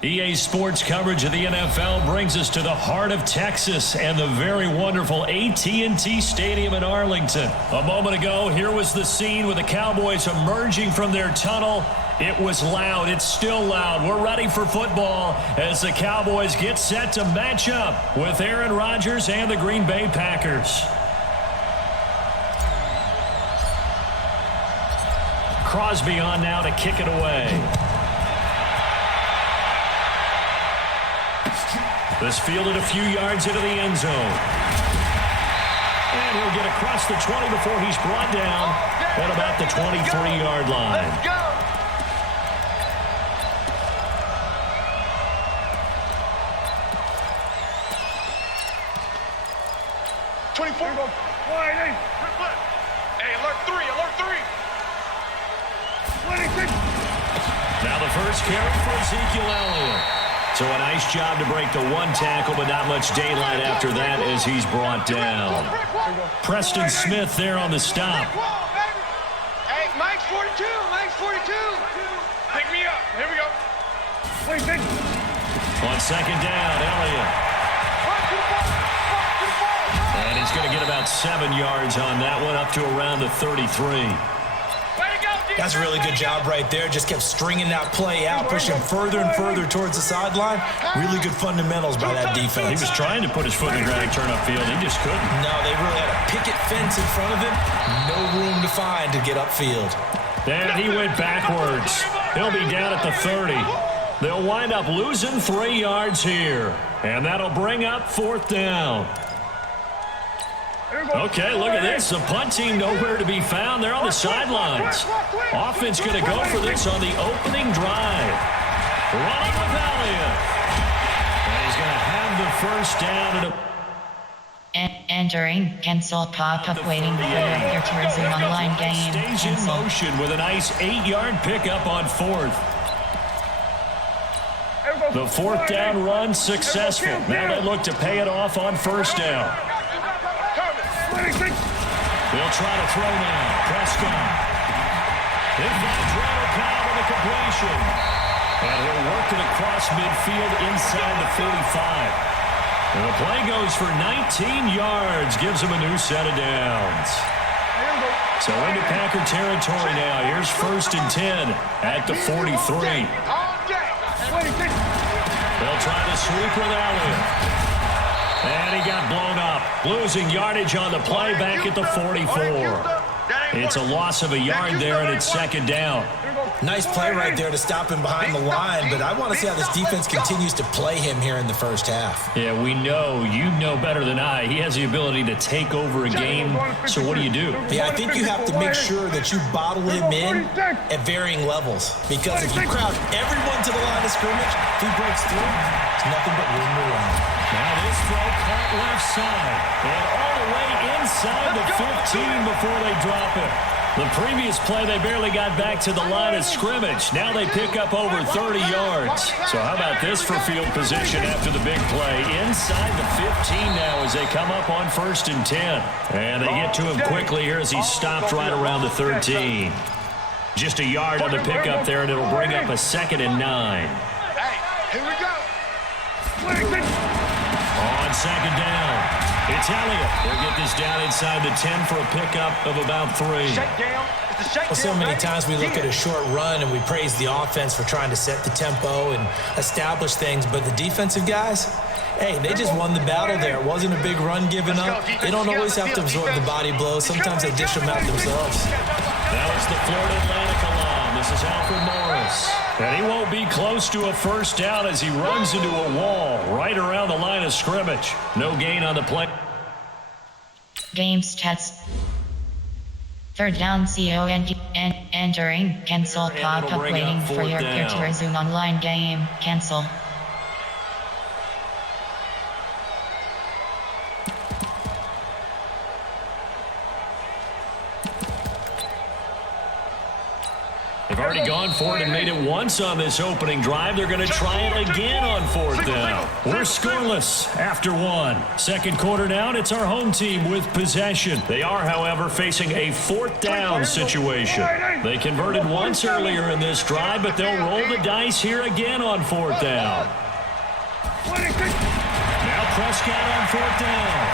EA Sports coverage of the NFL brings us to the heart of Texas and the very wonderful AT&T Stadium in Arlington. A moment ago, here was the scene with the Cowboys emerging from their tunnel. It was loud. It's still loud. We're ready for football as the Cowboys get set to match up with Aaron Rodgers and the Green Bay Packers. Crosby on now to kick it away. This fielded a few yards into the end zone. And he'll get across the 20 before he's brought down at about the 23-yard line. Let's go. 24. Hey, alert 3, alert 3. 26. Now the first carry for Ezekiel Elliott. So a nice job to break the one tackle, but not much daylight after that as he's brought down. Preston Smith there on the stop. Hey, Mike's 42, Mike's 42. Pick me up. Here we go. On second down, Elliott. And he's going to get about 7 yards on that one, up to around the 33. That's a really good job right there. Just kept stringing that play out, pushing further and further towards the sideline. Really good fundamentals by that defense. He was trying to put his foot in the ground and turn upfield. He just couldn't. No, they really had a picket fence in front of him. No room to find to get upfield. And he went backwards. He'll be down at the 30. They'll wind up losing 3 yards here. And that'll bring up fourth down. Okay, look at this. The punt team nowhere to be found. They're on the sidelines. Offense going to go for this on the opening drive. Running with Elliott. And he's going to have the first down. Entering, cancel pop-up waiting for your to resume online game. Stays in motion with a nice 8-yard pickup on fourth. The fourth down run successful. Now they look to pay it off on first down. They'll try to throw now. Prescott. It finds Randall Cobb with the completion. And he'll work it across midfield inside the 45. And the play goes for 19 yards. Gives him a new set of downs. So into Packer territory now. Here's first and 10 at the 43. They'll try to sweep with Elliott. And he got blown up. Losing yardage on the play back at the 44. It's a loss of a yard there, and it's second down. Nice play right there to stop him behind the line, but I want to see how this defense continues to play him here in the first half. Yeah, we know. You know better than I. He has the ability to take over a game, so what do you do? Yeah, I think you have to make sure that you bottle him in at varying levels, because if you crowd everyone to the line of scrimmage, if he breaks through, it's nothing but room to run. Now this throw caught left side, and all the way inside the 15 before they drop it. The previous play, they barely got back to the line of scrimmage. Now they pick up over 30 yards. So how about this for field position after the big play? Inside the 15 now as they come up on first and 10. And they get to him quickly here as he stopped right around the 13. Just a yard on the pickup there, and it'll bring up a second and 9. Hey, here we go. On second down, it's Elliott. They'll get this down inside the 10 for a pickup of about 3. Well, so many times we look at a short run and we praise the offense for trying to set the tempo and establish things, but the defensive guys, hey, they just won the battle there. It wasn't a big run given up. They don't always have to absorb the body blows. Sometimes they dish them out themselves. That was the Florida Atlantic alum. This is Alfred Morris. And he won't be close to a first down as he runs into a wall right around the line of scrimmage. No gain on the play. Game stats. Third down, CONT, and entering, cancel pop-up waiting for your to resume online game, cancel. They've already gone for it and made it once on this opening drive. They're going to try it again on fourth down. We're scoreless after one. Second quarter now, and it's our home team with possession. They are, however, facing a fourth down situation. They converted once earlier in this drive, but they'll roll the dice here again on fourth down. Now Prescott on fourth down.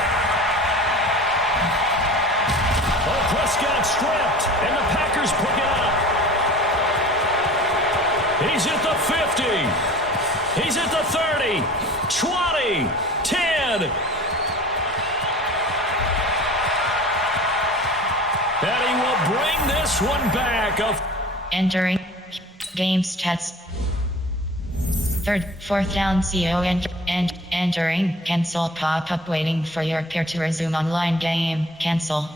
Oh, Prescott stripped, and the Packers pick it up. He's at the 50. He's at the 30, 20, 10. And he will bring this one back. Entering game stats. Third, fourth down, CO and entering cancel pop-up waiting for your peer to resume online game. Cancel.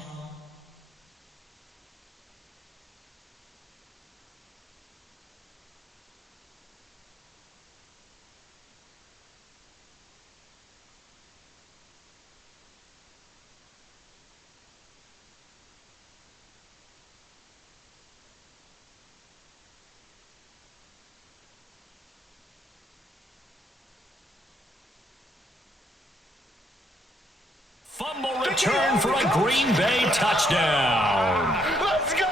Fumble return for a Green Bay touchdown. Let's go!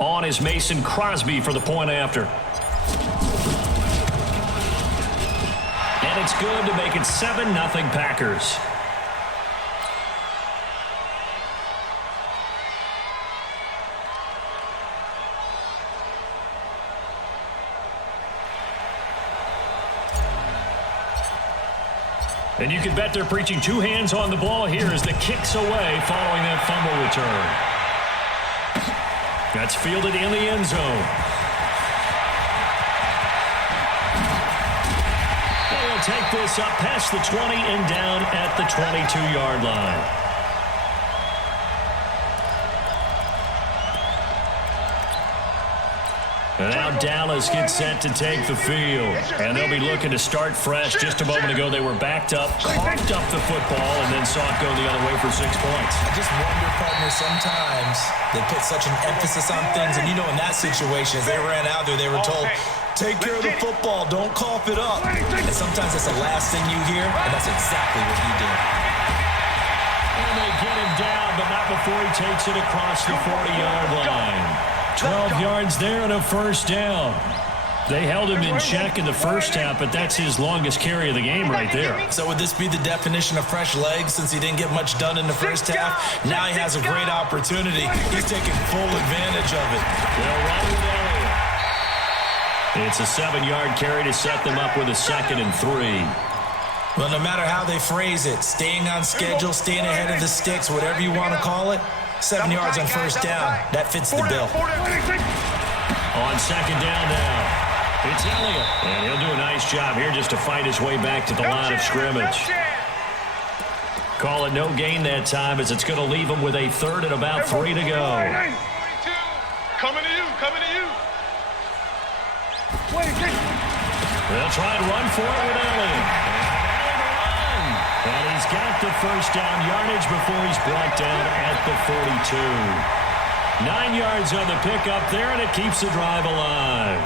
On is Mason Crosby for the point after. And it's good to make it 7-0 Packers. And you can bet they're preaching two hands on the ball here as the kick's away following that fumble return. That's fielded in the end zone. They'll take this up past the 20 and down at the 22-yard line. And now Dallas gets set to take the field. And they'll be looking to start fresh. Just a moment ago, they were backed up, coughed up the football, and then saw it go the other way for 6 points. I just wonder, partner, sometimes they put such an emphasis on things. And, you know, in that situation, as they ran out there, they were told, take care of the football, don't cough it up. And sometimes that's the last thing you hear, and that's exactly what he did. And they get him down, but not before he takes it across the 40-yard line. 12 yards there and a first down. They held him in check in the first half, but that's his longest carry of the game right there. So would this be the definition of fresh legs since he didn't get much done in the first half? Now he has a great opportunity. He's taking full advantage of it. They'll run with Elliott. It's a 7-yard carry to set them up with a 2nd and 3. Well, no matter how they phrase it, staying on schedule, staying ahead of the sticks, whatever you want to call it, 7 yards on first down. That fits the bill. On second down now, it's Elliott. And he'll do a nice job here just to fight his way back to the line of scrimmage. Call it no gain that time as it's going to leave him with a 3rd and about 3 to go. Coming to you, coming to you. They'll try and run for it with Elliott. And he's got the first down yardage before he's brought down at the 42. 9 yards on the pickup there, and it keeps the drive alive.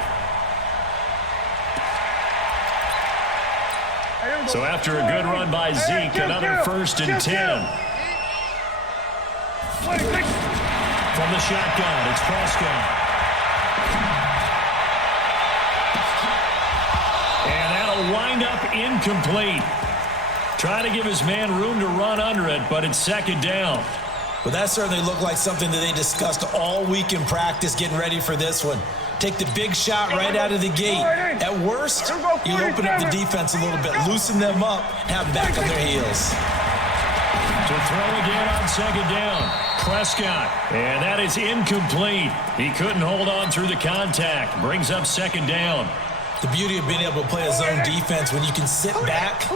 So after a good run by Zeke, another 1st and 10. From the shotgun, it's Prescott. And that'll wind up incomplete. Trying to give his man room to run under it, but it's 2nd down. Well, that certainly looked like something that they discussed all week in practice getting ready for this one. Take the big shot right out of the gate. At worst, you'll open up the defense a little bit, loosen them up, have them back on their heels. To throw again on 2nd down, Prescott. And that is incomplete. He couldn't hold on through the contact. Brings up 2nd down. The beauty of being able to play a zone defense when you can sit back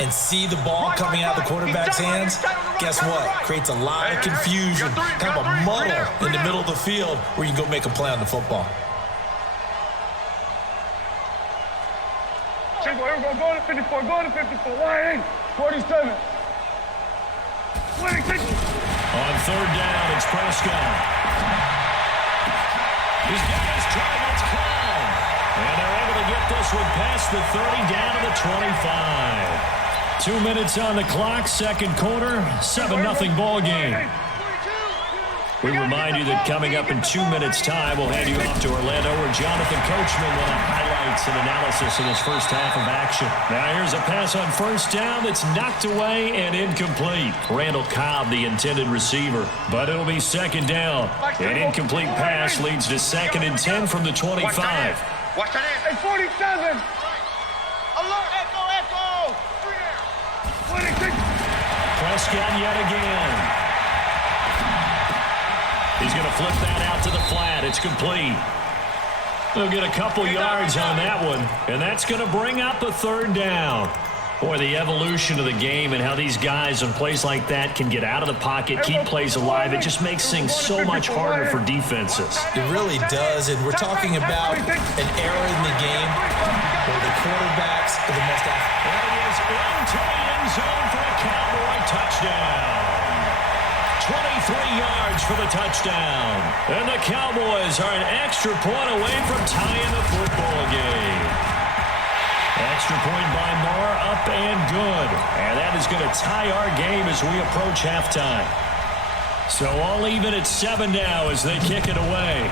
and see the ball coming out of the quarterback's hands, guess what? Creates a lot of confusion, kind of a muddle in the middle of the field where you can go make a play on the football. Single, here we go. Go to 54. Go to 54. Wide 47. 26. On third down, it's Prescott. He's got his targets climb. And they're able to get this one past the 30 down to the 25. 2 minutes on the clock, second quarter, 7-0 ball game. We remind you that coming up in 2 minutes' time, we'll hand you off to Orlando, where Jonathan Coachman will have highlights and analysis of his first half of action. Now here's a pass on first down that's knocked away and incomplete. Randall Cobb, the intended receiver, but it'll be second down. An incomplete pass leads to 2nd and 10 from the 25. Watch that in. 47. Alert. Echo. 26. Prescott yet again. He's going to flip that out to the flat. It's complete. They'll get a couple yards on that one, and that's going to bring up a third down. Boy, the evolution of the game and how these guys on plays like that can get out of the pocket, keep plays alive, it just makes things so much harder for defenses. It really does, and we're talking about an era in the game where the quarterbacks are the most athletic. And he is into the end zone for a Cowboy touchdown. 23 yards for the touchdown. And the Cowboys are an extra point away from tying the football game. Extra point by Moore, up and good. And that is going to tie our game as we approach halftime. So all even at 7 now as they kick it away.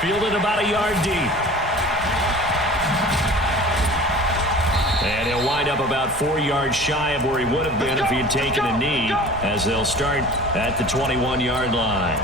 Fielded about a yard deep. And he'll wind up about 4 yards shy of where he would have been if he had taken a knee, as they'll start at the 21-yard line.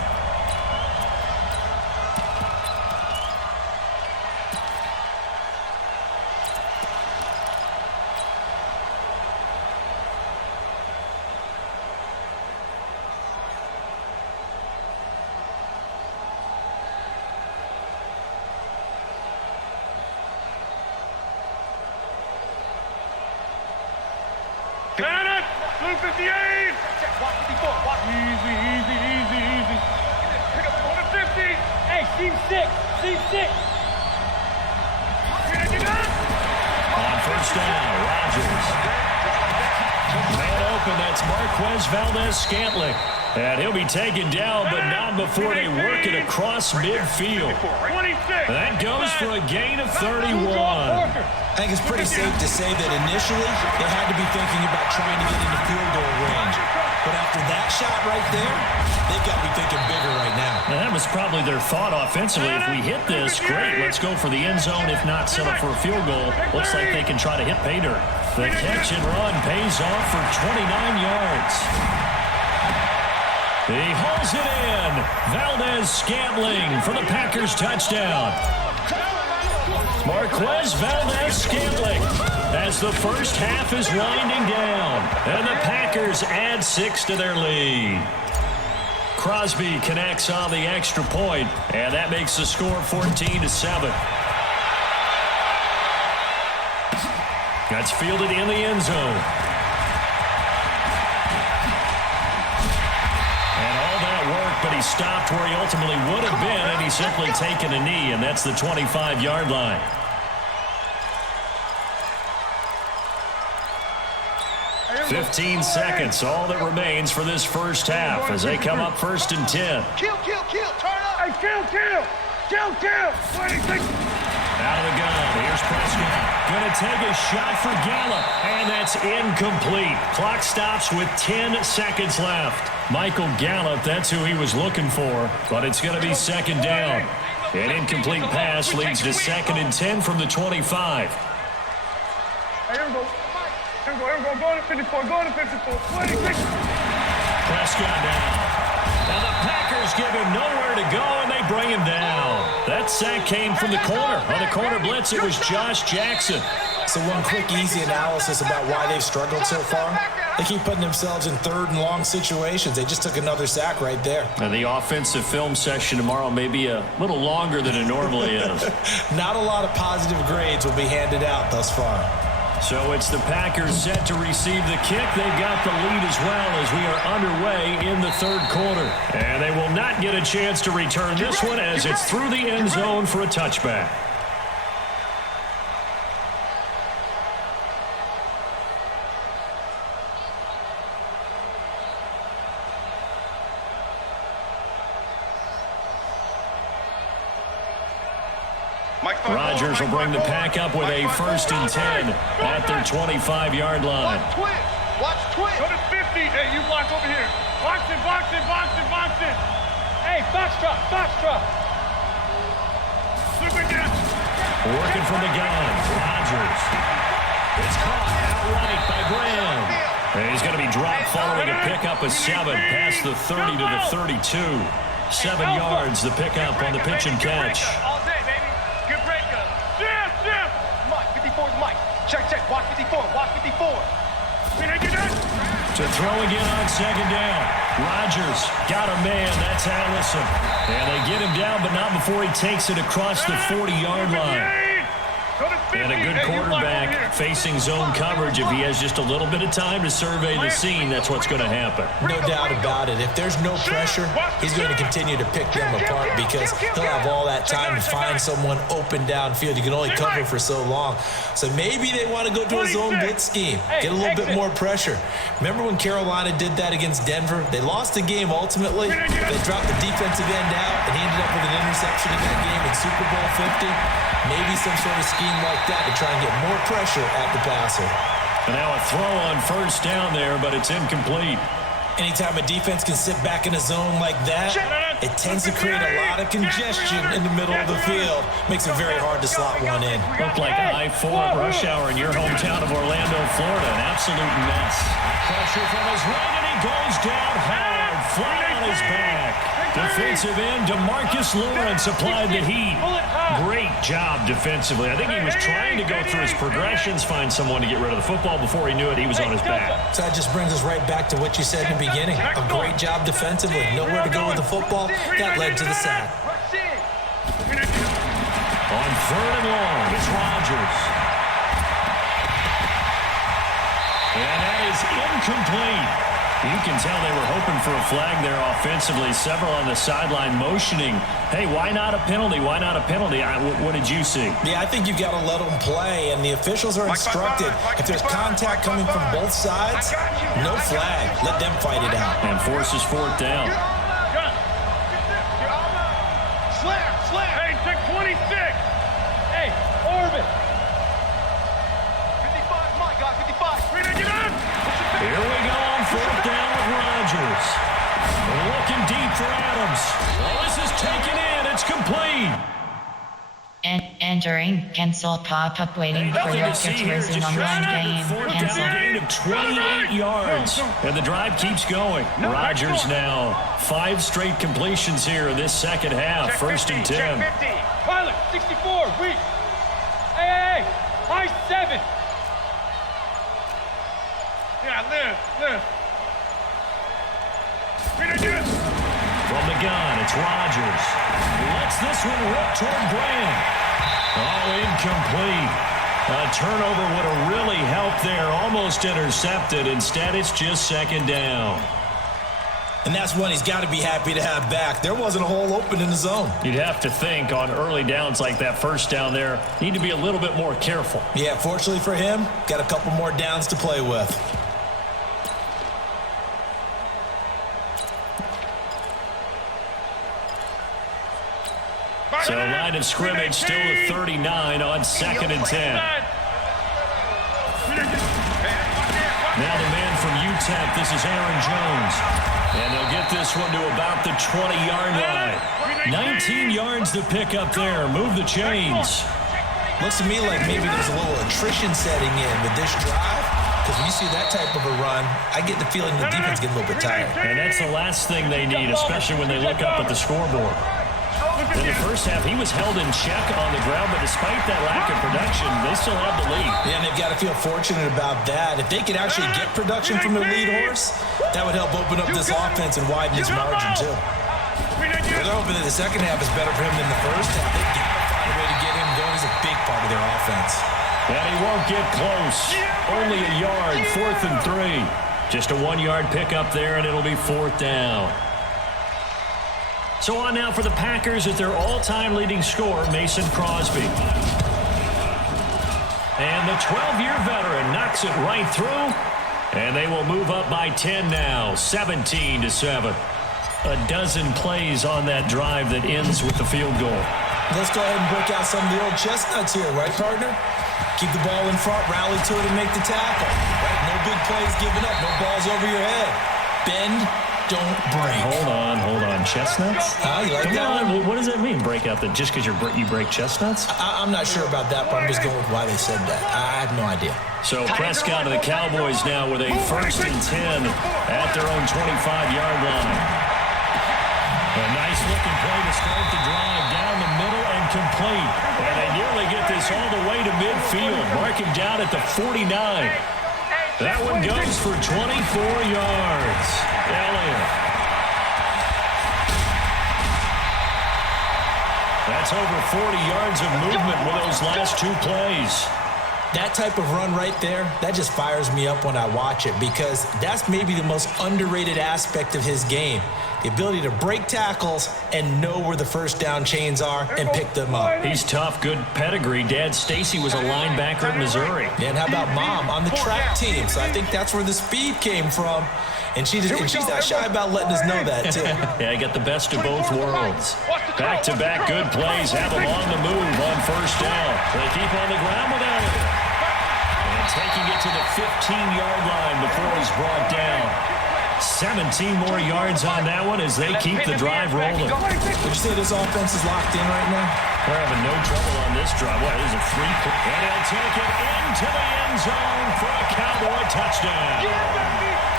Cannon! Blue 58! Watch 54. Watch. Easy. Pick up on the 50. Hey, Steve 6. On first down, Rodgers. Man open, that's Marquez Valdez-Scantling. And he'll be taken down, but not before they work it across midfield. That goes for a gain of 31. I think it's pretty safe to say that initially they had to be thinking about trying to get into field goal range. But after that shot right there, they've got to be thinking bigger right now. And that was probably their thought offensively. If we hit this, great, let's go for the end zone. If not, set up for a field goal. Looks like they can try to hit pay dirt. The catch and run pays off for 29 yards. He hauls it in. Valdez-Scantling for the Packers touchdown. Marquez Valdez-Scantling as the first half is winding down. And the Packers add 6 to their lead. Crosby connects on the extra point, and that makes the score 14-7. That's fielded in the end zone. But he stopped where he ultimately would have been, and he's simply taken a knee, and that's the 25-yard line. "15 seconds, all that remains for this first half as they come up 1st and 10. Kill. Turn up. Hey, kill. 26. Out of the gun, here's Prescott. Going to take a shot for Gallup, and that's incomplete. Clock stops with 10 seconds left. Michael Gallup, that's who he was looking for, but it's going to be second down. An incomplete pass leads to 2nd and 10 from the 25. Hey, here we go. Go to 54. 26. Prescott down. Now the Packers give him nowhere to go, and they bring him down. That sack came from the corner. On the corner blitz, it was Josh Jackson. So one quick, easy analysis about why they've struggled so far. They keep putting themselves in 3rd and long situations. They just took another sack right there. And the offensive film session tomorrow may be a little longer than it normally is. Not a lot of positive grades will be handed out thus far. So it's the Packers set to receive the kick. They've got the lead as well as we are underway in the 3rd quarter. And they will not get a chance to return this one as it's through the end zone for a touchback. Rodgers will bring the pack up with a 1st and 10 at their 25-yard line. Watch twist. Go to 50. Hey, you block over here. Box it. Hey, box drop. Working from the gun, Rodgers. It's caught outright by Graham. And he's going to be dropped following a pickup of 7 past the 30 to the 32. 7 yards, the pickup on the pitch and catch. All day, baby. Good breakup. Jeff. Mike, 54 is Mike. Check. Watch 54. To throw again on 2nd down. Rodgers got a man. That's Allison. And they get him down, but not before he takes it across the 40-yard line. And a good quarterback facing zone coverage. If he has just a little bit of time to survey the scene, that's what's going to happen. No doubt about it. If there's no pressure, he's going to continue to pick them apart because he'll have all that time to find someone open downfield. You can only cover for so long. So maybe they want to go to a zone blitz scheme, get a little bit more pressure. Remember when Carolina did that against Denver? They lost the game ultimately. They dropped the defensive end out, and he ended up with an interception in that game in Super Bowl 50. Maybe some sort of scheme like that to try and get more pressure at the passer. And now a throw on 1st down there, but it's incomplete. Anytime a defense can sit back in a zone like that, it tends to create a lot of congestion in the middle of the field. Makes it very hard to slot one in. Looked like I-4 rush hour in your hometown of Orlando, Florida. An absolute mess. Pressure from his right, and he goes down hard, flat on his back. Defensive end, DeMarcus Lawrence applied the heat. Great job defensively. I think he was trying to go through his progressions, find someone to get rid of the football. Before he knew it, he was on his back. So that just brings us right back to what you said in the beginning. A great job defensively. Nowhere to go with the football. That led to the sack. On 3rd and long, it's Rodgers. And that is incomplete. You can tell they were hoping for a flag there offensively. Several on the sideline motioning, hey, why not a penalty? Why not a penalty? What did you see? Yeah, I think you've got to let them play, and the officials are instructed. If there's contact coming from both sides, no flag. Let them fight it out. And forces 4th down. Slayer. Hey, check 26. Hey, orbit. 55, my God, 55. Here we go on 4th down with Rodgers. Looking deep for Adams. Well, this is taken in. It's complete. And entering cancel pop-up waiting for your Picturism online game. Cancel. Gain of 28 yards. And the drive keeps going. Rodgers now 5 straight completions here in this 2nd half. 1st and 10. Pilot, 64, weak. Hey, high 7. Yeah, live. From the gun, it's Rodgers. Lets this one rip toward Graham. Oh, incomplete. A turnover would have really helped there. Almost intercepted. Instead, it's just 2nd down. And that's one he's got to be happy to have back. There wasn't a hole open in the zone. You'd have to think on early downs like that 1st down there, need to be a little bit more careful. Yeah, fortunately for him, got a couple more downs to play with. So line of scrimmage still at 39 on 2nd and 10. Now the man from UTEP, this is Aaron Jones. And they'll get this one to about the 20-yard line. 19 yards to pick up there. Move the chains. Looks to me like maybe there's a little attrition setting in with this drive. Because when you see that type of a run, I get the feeling the defense gets a little bit tired. And that's the last thing they need, especially when they look up at the scoreboard. In the 1st half, he was held in check on the ground, but despite that lack of production, they still have the lead. Yeah, and they've got to feel fortunate about that. If they could actually get production from their lead horse, that would help open up this offense and widen his margin, too. They're hoping that the 2nd half is better for him than the 1st half. They've got to find a way to get him going. He's a big part of their offense. And he won't get close. Only a yard, 4th and 3. Just a 1-yard pickup there, and it'll be 4th down. So on now for the Packers at their all-time leading scorer, Mason Crosby. And the 12-year veteran knocks it right through. And they will move up by 10 now, 17-7. A dozen plays on that drive that ends with the field goal. Let's go ahead and break out some of the old chestnuts here, right, partner? Keep the ball in front, rally to it, and make the tackle. Right? No big plays given up, no balls over your head. Bend, don't break. Hold on. Chestnuts? You like that one? What does that mean, break out just because you break chestnuts? I'm not sure about that, but I'm just going with why they said that. I have no idea. So Prescott and the Cowboys now with a 1st and 10 at their own 25-yard line. A nice looking play to start the drive down the middle and complete. And they nearly get this all the way to midfield. Mark him down at the 49. That one goes for 24 yards. Elliott. That's over 40 yards of movement with those last 2 plays. That type of run right there, that just fires me up when I watch it because that's maybe the most underrated aspect of his game. The ability to break tackles and know where the first down chains are and pick them up. He's tough, good pedigree. Dad Stacy was a linebacker at Missouri. And how about Mom on the track team? So I think that's where the speed came from. And she's not shy about letting us know that, too. Yeah, got the best of both worlds. Back-to-back good plays have him on the move on 1st down. They keep on the ground with Elliott. And taking it to the 15-yard line before he's brought down. 17 more yards on that one as they keep the drive rolling. Would you say this offense is locked in right now? They're having no trouble on this drive. What, this is a free play. And he'll take it into the end zone for a Cowboy touchdown.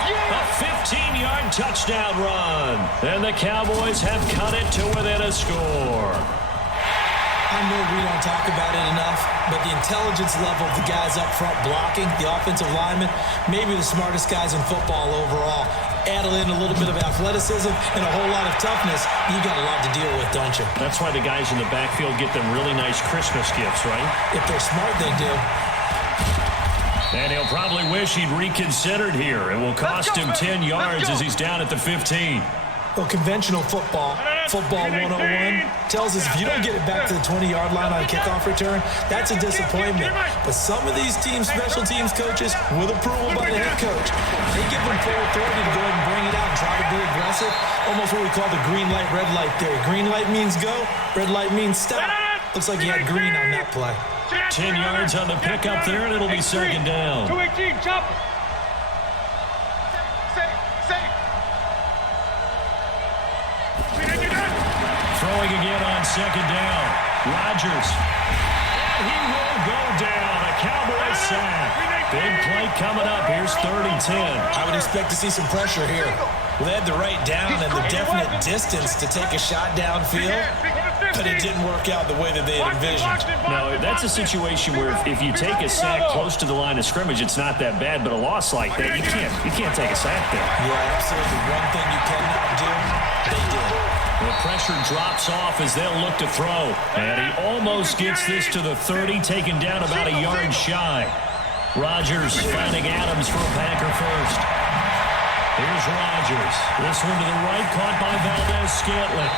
A 15-yard touchdown run. And the Cowboys have cut it to within a score. I know we don't talk about it enough, but the intelligence level of the guys up front blocking, the offensive linemen, maybe the smartest guys in football overall. Add in a little bit of athleticism and a whole lot of toughness, you got a lot to deal with, don't you? That's why the guys in the backfield get them really nice Christmas gifts, right? If they're smart, they do. And he'll probably wish he'd reconsidered here. It will cost him 10 yards as he's down at the 15. Well, conventional football 101, tells us if you don't get it back to the 20-yard line on a kickoff return, that's a disappointment. But some of these teams, special teams coaches, with approval by the head coach, they give them full authority to go ahead and bring it out and try to be aggressive. Almost what we call the green light, red light theory. Green light means go, red light means stop. Looks like he had green on that play. 10 yards on the pickup there, and it'll be 2nd down. 218, chop it. Throwing again on 2nd down. Rodgers. And he will go down. A Cowboys sack. Big play coming up. Here's 3rd and 10. I would expect to see some pressure here. Well, they had the right down and the definite distance to take a shot downfield, but it didn't work out the way that they had envisioned. No, that's a situation where if you take a sack close to the line of scrimmage, it's not that bad, but a loss like that, you can't take a sack there. Yeah, absolutely. One thing you cannot do, they did. The pressure drops off as they'll look to throw. And he almost gets this to the 30, taken down about a yard shy. Rodgers finding Adams for a Packer first. Here's Rodgers. This one to the right, caught by Valdez-Scantling.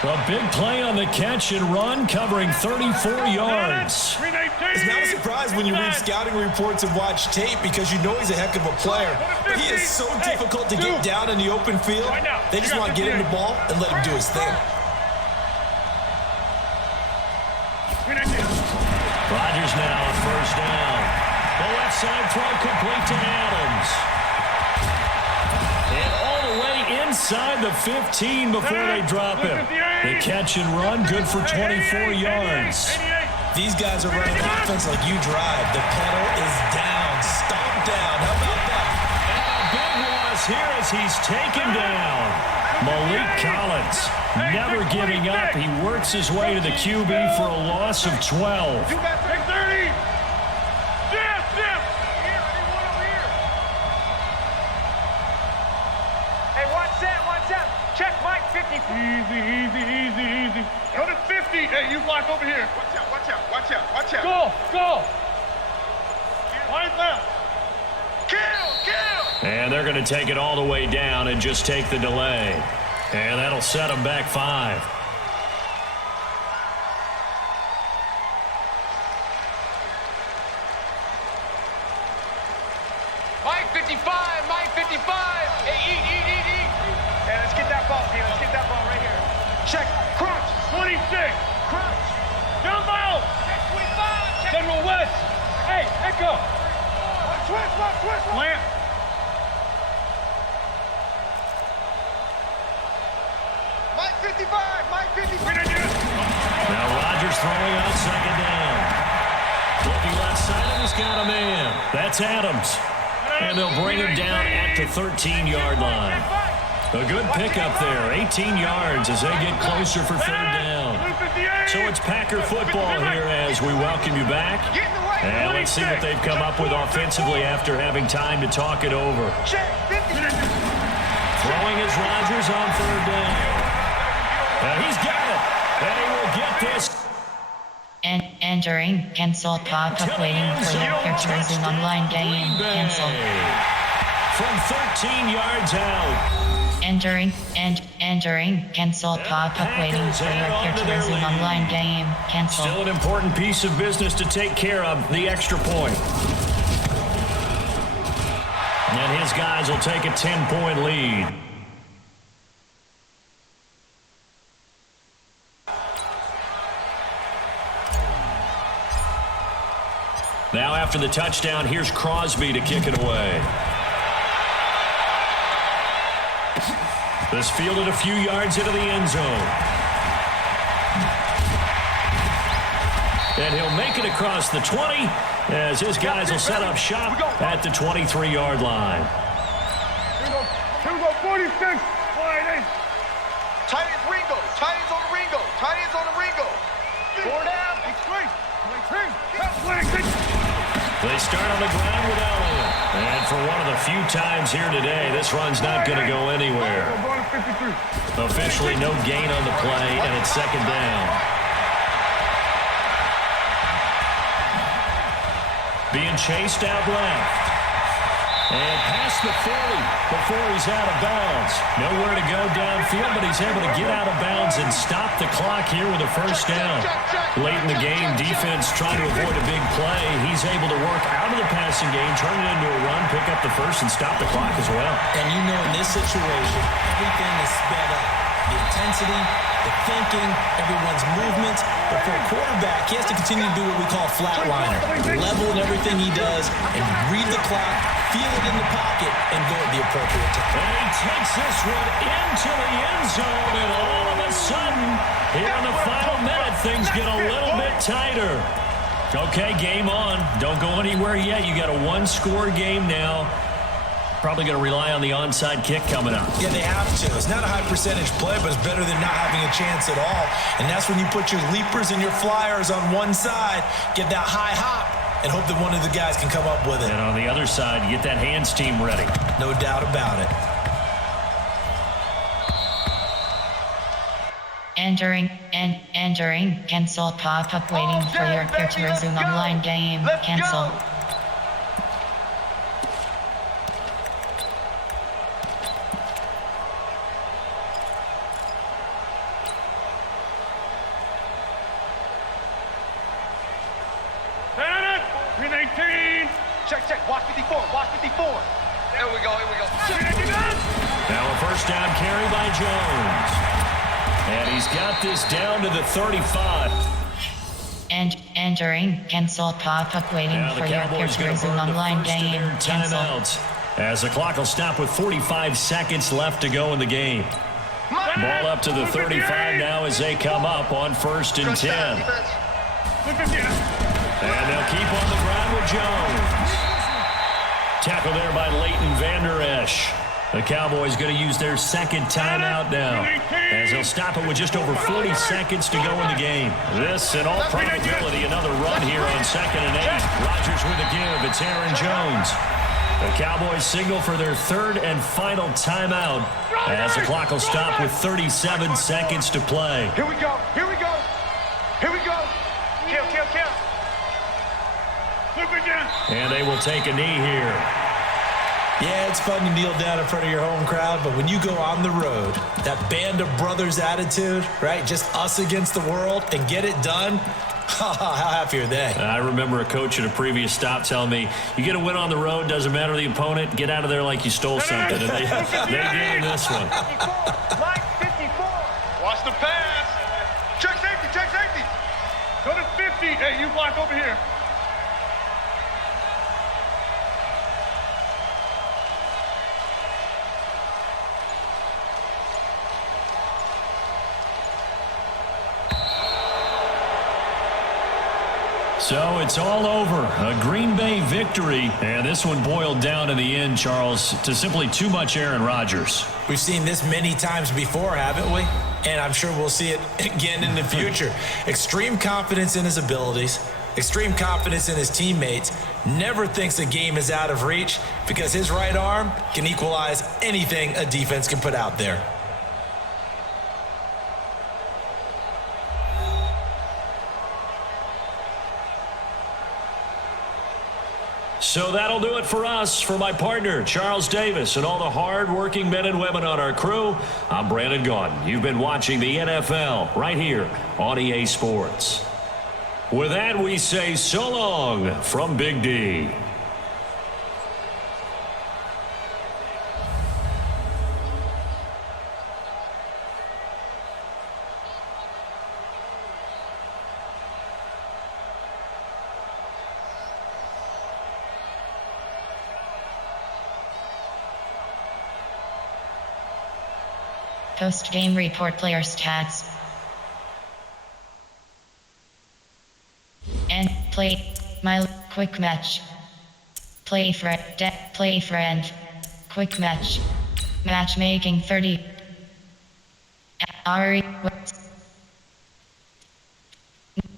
A big play on the catch and run, covering 34 yards. It's not a surprise when you read scouting reports and watch tape because you know he's a heck of a player. But he is so difficult to get down in the open field. They just want to get him the ball and let him do his thing. Rodgers now on 1st down. The left side throw complete to Adams. And all the way inside the 15 before they drop him. The catch and run, good for 24 yards. These guys are running offense like you drive. The pedal is down, stomp down. How about that? And a big loss here as he's taken down. Malik Collins never giving up. He works his way to the QB for a loss of 12. You got 30. Jeff. Hey, watch that. Check Mike 50. Easy. Go to 50. Hey, you block over here. Watch out. Go. Line left. Kill. And they're going to take it all the way down and just take the delay. And that'll set them back 5. Mike 55. Hey, eat. Hey, let's get that ball, Peter. Let's get that ball right here. Check. Crunch. 26. General West. Hey, Echo. Twist. Lamp. Mike 55. Now Rodgers throwing on second down. Looking left side, and he's got a man. That's Adams. And they'll bring him down at the 13-yard line. A good pickup there, 18 yards as they get closer for third down. So it's Packer football here as we welcome you back. And let's see what they've come up with offensively after having time to talk it over. Throwing is Rodgers on third down. And he's got it. And he will get this. And entering cancel pop-up waiting for your to resume online game. Cancel. From 13 yards out. Entering cancel pop-up waiting for your to resume online game. Cancel. Still an important piece of business to take care of, the extra point. And his guys will take a 10-point lead. Now after the touchdown, here's Crosby to kick it away. This fielded a few yards into the end zone. And he'll make it across the 20 as his guys will set up shop at the 23-yard line. Here we go, 46. Tight ends Ringo. Tight ends on the Ringo. 4 down. They start on the ground with Elliott. And for one of the few times here today, this run's not going to go anywhere. Officially no gain on the play, and it's second down. Being chased out left. And past the 40 before he's out of bounds. Nowhere to go downfield, but he's able to get out of bounds and stop the clock here with a first down. Late in the game, defense trying to avoid a big play. He's able to work out of the passing game, turn it into a run, pick up the first, and stop the clock as well. And you know in this situation, everything is sped up. The intensity, the thinking, everyone's movements. But for a quarterback, he has to continue to do what we call flatliner. Level in everything he does, and read the clock, feel it in the pocket, and go at the appropriate time. And he takes this one into the end zone, and all of a sudden, here in the final minute, things get a little bit tighter. Okay, game on. Don't go anywhere yet. You got a one-score game now. Probably going to rely on the onside kick coming up. Yeah, they have to. It's not a high percentage play, but it's better than not having a chance at all. And that's when you put your leapers and your flyers on one side, get that high hop, and hope that one of the guys can come up with it. And on the other side, you get that hands team ready. No doubt about it. Entering cancel pop-up waiting for your to resume online game. Cancel. Check. Watch 54. Here we go. Now a first down carry by Jones. And he's got this down to the 35. And entering cancel pop-up waiting for your to resume online game. Cancel. As the clock will stop with 45 seconds left to go in the game. Ball up to the 35 now as they come up on 1st and 10. And they'll keep on the ground with Jones. Tackle there by Leighton Vander Esch. The Cowboys going to use their second timeout now, as they'll stop it with just over 40 seconds to go in the game. This, in all probability, another run here on 2nd and 8. Rodgers with a give. It's Aaron Jones. The Cowboys signal for their third and final timeout, as the clock will stop with 37 seconds to play. Here we go. Kill. And they will take a knee here. Yeah, it's fun to kneel down in front of your home crowd, but when you go on the road, that band of brothers attitude, right? Just us against the world and get it done. How happy are they? I remember a coach at a previous stop telling me, you get a win on the road, doesn't matter the opponent, get out of there like you stole something. And they did in this one. Mike 54. Watch the pass. Check safety. Go to 50. Hey, you block over here. So it's all over. A Green Bay victory. And this one boiled down in the end, Charles, to simply too much Aaron Rodgers. We've seen this many times before, haven't we? And I'm sure we'll see it again in the future. Extreme confidence in his abilities, extreme confidence in his teammates, never thinks a game is out of reach because his right arm can equalize anything a defense can put out there. So that'll do it for us. For my partner, Charles Davis, and all the hard-working men and women on our crew, I'm Brandon Gaudin. You've been watching the NFL right here on EA Sports. With that, we say so long from Big D. Post-game report player stats. And play my quick match. Play friend. Quick match. Matchmaking 30. Ari.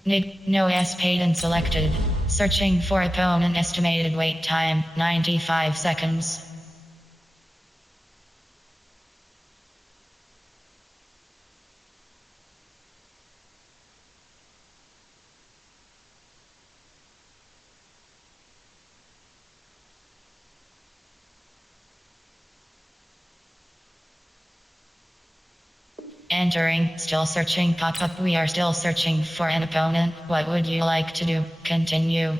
No S paid and selected. Searching for opponent estimated wait time 95 seconds. Entering, still searching pop-up. We are still searching for an opponent. What would you like to do? Continue.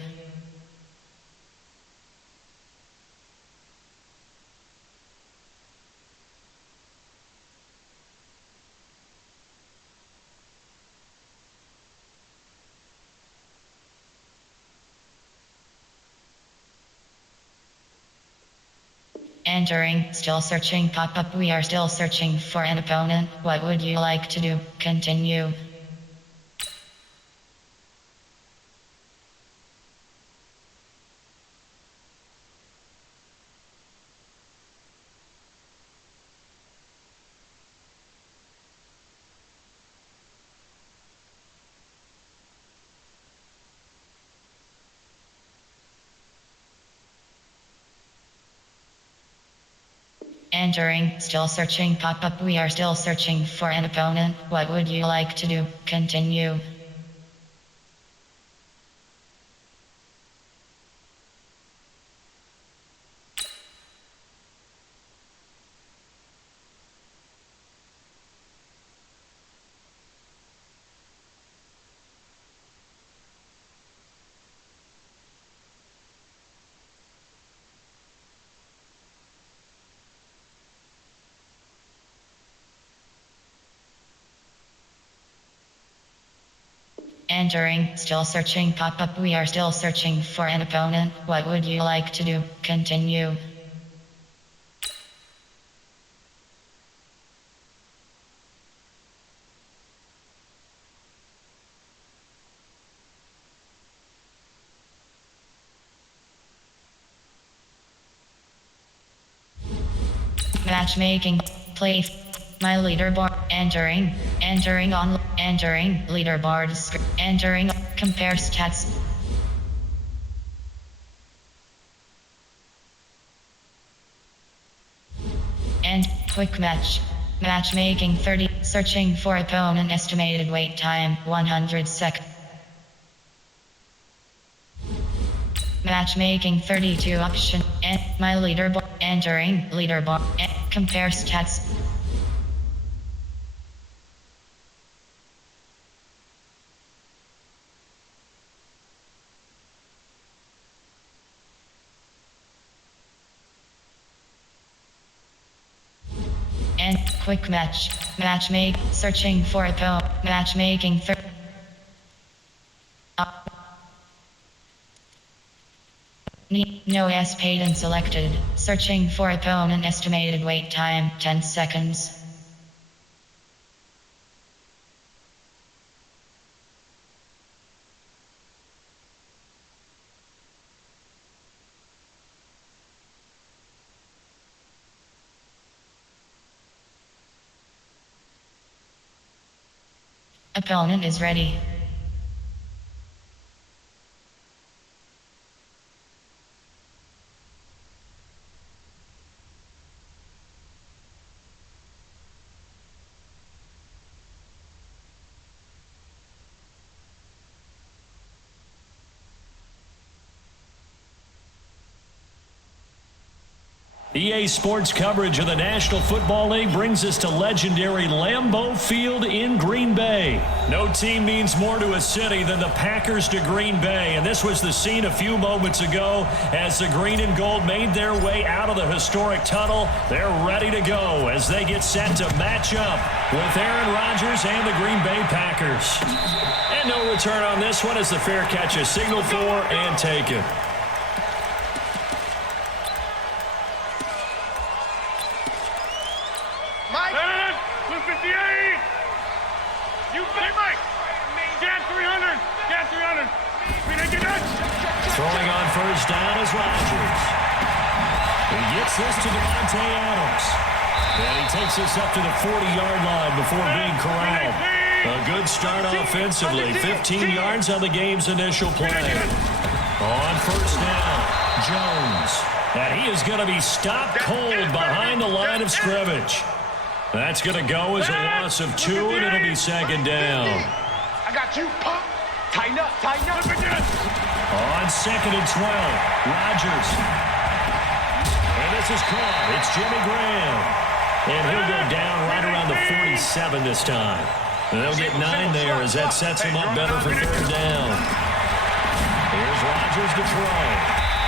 Entering, still searching pop-up. We are still searching for an opponent. What would you like to do? Continue. Entering, still searching pop-up. We are still searching for an opponent. What would you like to do? Continue. Entering, still searching pop-up. We are still searching for an opponent. What would you like to do? Continue. Matchmaking. Play. My leaderboard. Entering leaderboard. Entering. Compare stats. And quick match. Matchmaking 30. Searching for opponent estimated wait time 100 seconds. Matchmaking 32 option. And my leaderboard. Entering leaderboard. Compare stats. And quick match. Matchmake. Searching for opponent. Matchmaking. No S paid and selected. Searching for opponent estimated wait time 10 seconds. Opponent is ready. EA Sports coverage of the National Football League brings us to legendary Lambeau Field in Green Bay. No team means more to a city than the Packers to Green Bay, and this was the scene a few moments ago as the green and gold made their way out of the historic tunnel. They're ready to go as they get set to match up with Aaron Rodgers and the Green Bay Packers. And no return on this one as the fair catch is signaled for and taken. Throwing on first down is Rodgers. He gets this to Devontae Adams. And he takes this up to the 40-yard line before being corralled. A good start offensively. 15 yards on the game's initial play. On first down, Jones. And he is going to be stopped cold behind the line of scrimmage. That's going to go as a loss of 2, and it'll be second down. I got you, pump. Tighten up, tighten up. On second and 12, Rodgers. And this is caught. It's Jimmy Graham. And he'll go down right around the 47 this time. And they'll get 9 there as that sets him up better for third down. Here's Rodgers to throw.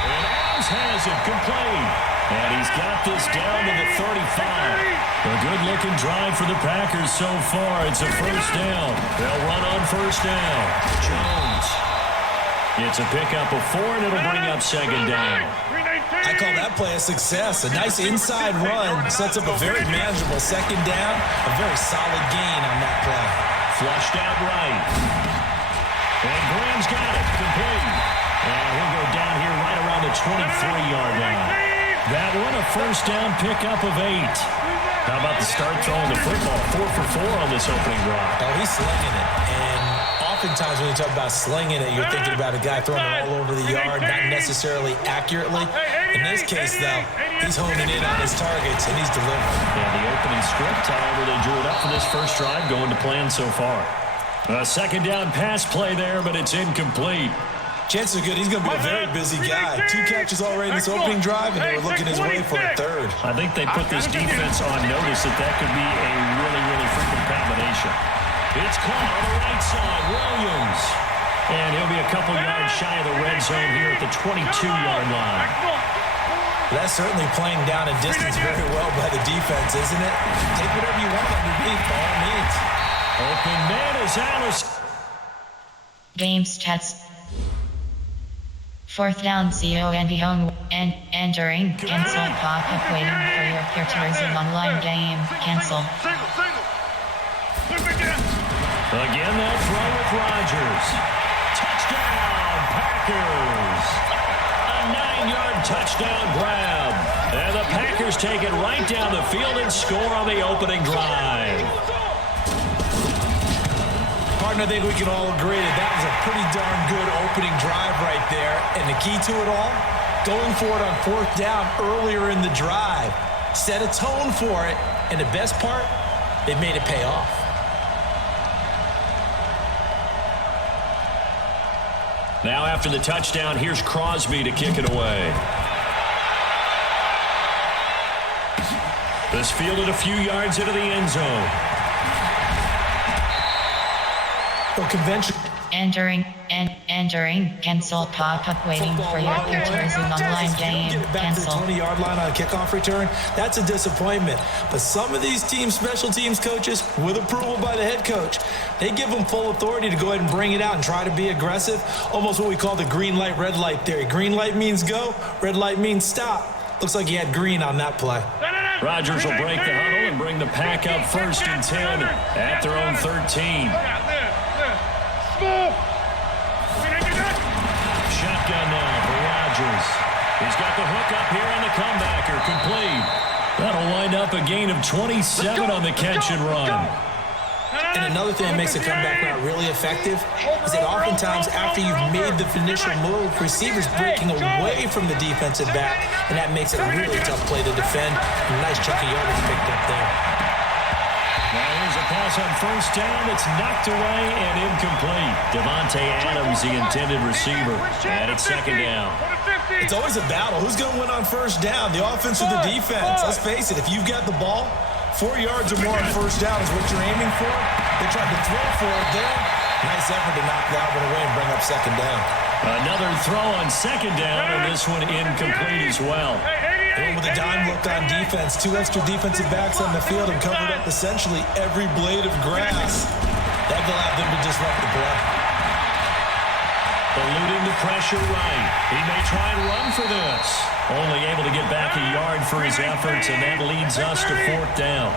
And Adams has it complete. And he's got this down to the 35. A good-looking drive for the Packers so far. It's a first down. They'll run on first down. Jones. It's a pickup of 4, and it'll bring up second down. I call that play a success. A nice inside run sets up a very manageable second down. A very solid gain on that play. Flushed out right. And Graham's got it. Complete. And he'll go down here right around the 23-yard line. That one a first down pickup of 8. How about the start throwing the football? 4 for 4 on this opening drive. Oh, he's slinging it. And oftentimes when you talk about slinging it, you're thinking about a guy throwing it all over the yard, not necessarily accurately. In this case, though, he's honing in on his targets, and he's delivering. Yeah, the opening script, however, they drew it up for this first drive, going to plan so far. A second down pass play there, but it's incomplete. Chances are good he's going to be a very busy guy. 2 catches already in this opening drive, and they were looking his way for a third. I think they put this defense on notice that could be a really, really frequent combination. It's caught on the right side, Williams. And he'll be a couple yards shy of the red zone here at the 22-yard line. That's certainly playing down a distance very well by the defense, isn't it? Take whatever you want underneath, by all means. Open man is Alice. Game stats. 4th down, CO and home and entering. Cancel pop-up waiting for your peer to resume online game. Cancel. Again, they'll throw with Rodgers. Touchdown, Packers. A 9-yard touchdown grab. And the Packers take it right down the field and score on the opening drive. Partner, I think we can all agree that was a pretty darn good opening drive right there. And the key to it all, going for it on 4th down earlier in the drive. Set a tone for it. And the best part, they made it pay off. Now after the touchdown, here's Crosby to kick it away. This fielded a few yards into the end zone. Well, convention. Entering. Cancel pop-up waiting for your peer to resume online game. Get it back Cancel. to the 20-yard line on a kickoff return. That's a disappointment. But some of these teams, special teams coaches, with approval by the head coach, they give them full authority to go ahead and bring it out and try to be aggressive. Almost what we call the green light, red light theory. Green light means go. Red light means stop. Looks like he had green on that play. Rodgers will break the huddle and bring the pack up 1st and 10 at their own 13. Shotgun now for Rodgers. He's got the hook up here on the comebacker, complete. That'll wind up a gain of 27 on the catch and run. And another thing that makes a comeback route really effective is that oftentimes after you've made the initial move, receivers breaking away from the defensive back, and that makes it a really tough play to defend. A nice chunk of yardage picked up there. Now here's a pass on first down. It's knocked away and incomplete. Devontae Adams, the intended receiver, and it's second down. It's always a battle. Who's going to win on first down, the offense or the defense? Let's face it, if you've got the ball, 4 yards or more on first down is what you're aiming for. They tried to throw for it there. Nice effort to knock that one away and bring up second down. Another throw on second down, and this one incomplete as well. They went with a dime look on defense. 2 extra defensive backs on the field and covered up essentially every blade of grass. That allowed them to disrupt the play. Eluding the pressure right. He may try and run for this. Only able to get back a yard for his efforts, and that leads us to fourth down.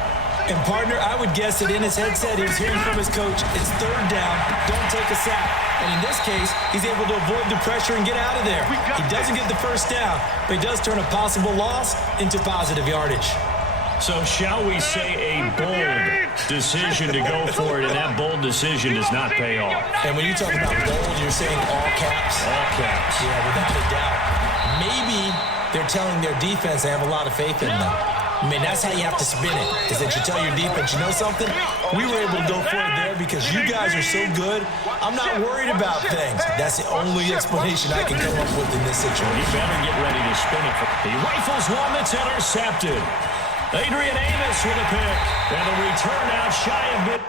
And partner, I would guess that in his headset he was hearing from his coach, it's third down, don't take a sack. And in this case, he's able to avoid the pressure and get out of there. He doesn't get the first down, but he does turn a possible loss into positive yardage. So shall we say a bold decision to go for it, and that bold decision does not pay off. And when you talk about bold, you're saying all caps? All caps. Yeah, without a doubt. Maybe they're telling their defense they have a lot of faith in them. I mean, that's how you have to spin it, is that you tell your defense, you know something? We were able to go for it there because you guys are so good. I'm not worried about things. That's the only explanation I can come up with in this situation. He better get ready to spin it. He rifles one that's intercepted. Adrian Amos with a pick. And a return out shy of mid.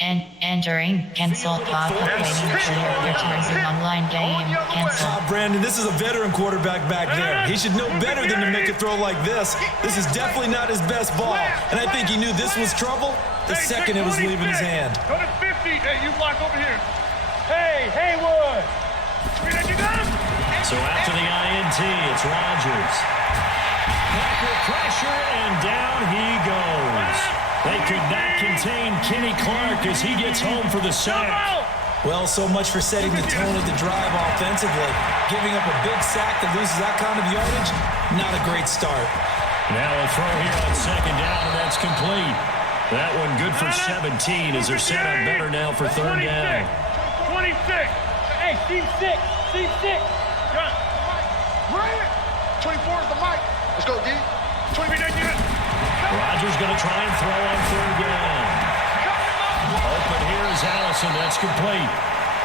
And entering cancel pop-up waiting for your return online game. Cancel. Brandon, this is a veteran quarterback back there. He should know better than to make a throw like this. This is definitely not his best ball. And I think he knew this was trouble the second it was leaving his hand. Go to 50. Hey, you block over here. Hey, Haywood. You got him? So after the INT, it's Rodgers. Packer pressure, and down he goes. They could not contain Kenny Clark as he gets home for the sack. Well, so much for setting the tone of the drive offensively. Giving up a big sack that loses that kind of yardage, not a great start. Now a throw here on second down, and that's complete. That one good for 17 as they're set up better now for third down. 26. Hey, Steve 6. Steve 6. 24 is the mic. Let's go, D. 20. Rodgers going to try and throw on third down. Open here is Allison. That's complete.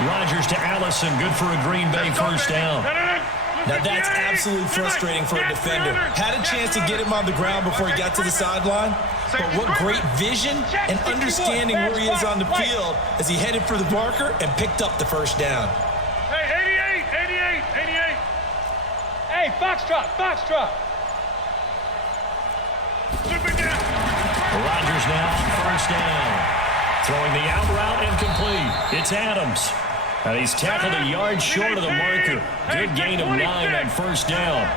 Rodgers to Allison. Good for a Green Bay first down. Now that's absolutely frustrating for a defender. Had a chance to get him on the ground before he got to the sideline, but what great vision and understanding where he is on the field as he headed for the marker and picked up the first down. Hey, 88. Hey, Foxtrot. Rodgers now on first down. Throwing the out route incomplete. It's Adams. And he's tackled a yard short of the marker. Good gain of 9 on first down.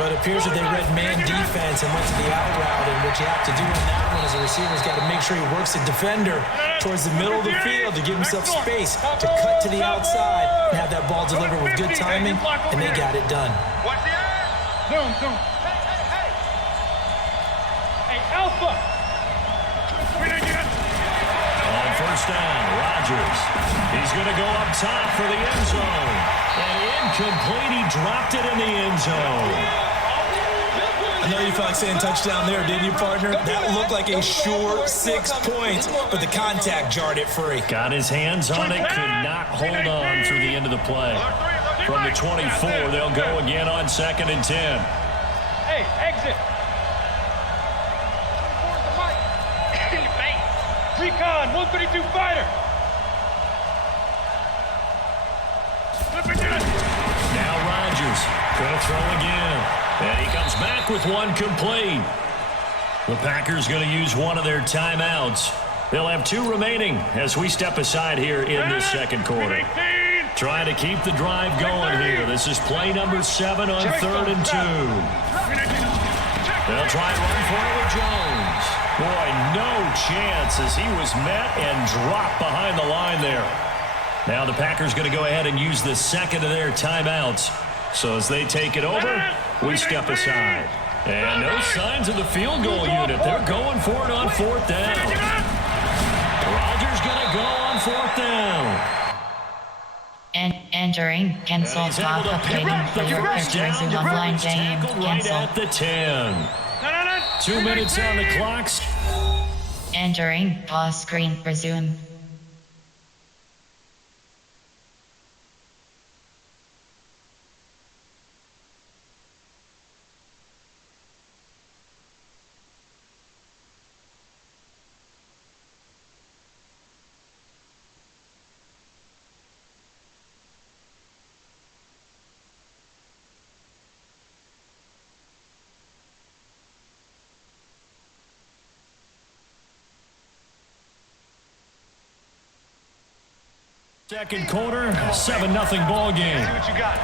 But it appears that they read man defense and went to the out route, and what you have to do on that one as a receiver is got to make sure he works the defender towards the middle of the field to give himself space to cut to the outside and have that ball delivered with good timing, and they got it done. Zoom. Hey, Alpha. On first down, Rodgers. He's going to go up top for the end zone. And incomplete. He dropped it in the end zone. I know you felt like saying touchdown there, didn't you, partner? That looked like a sure 6 points, but the contact jarred it free. Got his hands on it, could not hold on through the end of the play. From the 24, they'll go again on 2nd and 10. Hey, exit. Recon, 132 fighter. Now Rodgers going to throw again. And he comes back with one complete. The Packers going to use one of their timeouts. They'll have 2 remaining as we step aside here in this second quarter. Trying to keep the drive going here. This is play number 7 on 3rd and 2. They'll try and run for it with Jones. Boy, no chance as he was met and dropped behind the line there. Now the Packers going to go ahead and use the second of their timeouts. So as they take it over, we step aside. And no signs of the field goal unit. They're going for it on 4th down. on 4th down. And entering cancel And he's able to pop-up pick waiting up for the your first picture down. Zoom The online Rebels game. tackled right Cancel. at the 10. No. 2 minutes on the clock. Entering pause screen resume. Second quarter, 7-0 ball game. See what you got.